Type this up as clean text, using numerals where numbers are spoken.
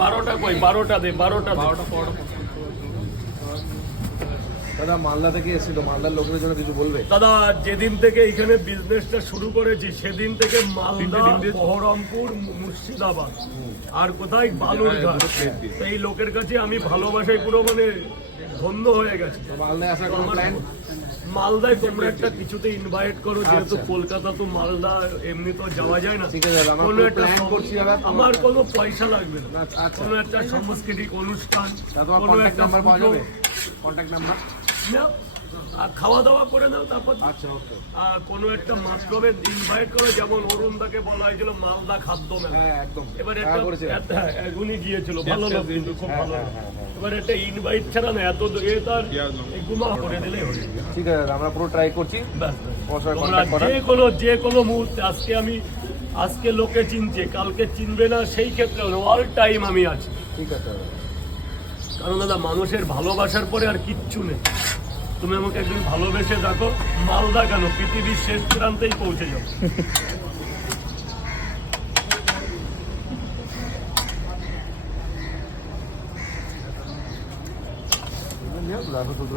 12টা কই 12টা দে 12টা দাদা মালদা থেকে এসেছিল, মালদার লোকের জন্য কিছু বলবে? দাদা যেদিন থেকে এখানে বিজনেসটা শুরু করেছি সেদিন থেকে মালদা, বহরমপুর, মুর্শিদাবাদ আর কোথায় বালুরঘাট, এই লোকের কাছে আমি ভালোবাসায় পুরো মানে ধন্য হয়ে গেছে। মালদায় আসার কোনো প্ল্যান? মালদায় তোমরা একটা কিছুতে ইনভাইট করো, যেহেতু কলকাতা তো মালদা এমনি তো যাওয়া যায় না। ঠিক আছে দাদা, আমরা কোনো একটা প্ল্যান করছি দাদা। আমার কোনো পয়সা লাগবে না, আচ্ছা, কোনো একটা সাংস্কৃতিক অনুষ্ঠান, তোমার কোনো কন্ট্যাক্ট একটা নাম্বার পাওয়া পুজো, যাবে? Contact number? নাও, আর খাওয়া দাওয়া করে নাও, তারপর আচ্ছা, ওকে। কোনো একটা মাস্টবে ইনভাইট করো, যেমন অরুণদাকে বলা হয়েছিল মালদা খাদ্য মেলা। হ্যাঁ একদম, এবার দেখা করেছিলাম। উনি গিয়েছিল, ভালো লোক কিন্তু, খুব ভালো লোক। এবার একটা ইনভাইট ছাড়া না, এত তার এগুলো করে দিলেই হয়ে যাবে। ঠিক আছে দাদা, আমরা পুরো ট্রাই করছি। ব্যাস, তোমার সঙ্গে তোমরা contact করার। যে কোনো মুহূর্তে, আজকে লোকে চিনছে, কালকে চিনবে না, সেই ক্ষেত্রে অল টাইম আমি আছি। ঠিক আছে দাদা। কারণ দাদা মানুষের ভালোবাসার পরে আর কিচ্ছু নেই। তুমি আমাকে একদিন ভালোবেসে দেখো, মালদা কেন, পৃথিবীর শেষ প্রান্তেই পৌঁছে যাও। দাদা শুধু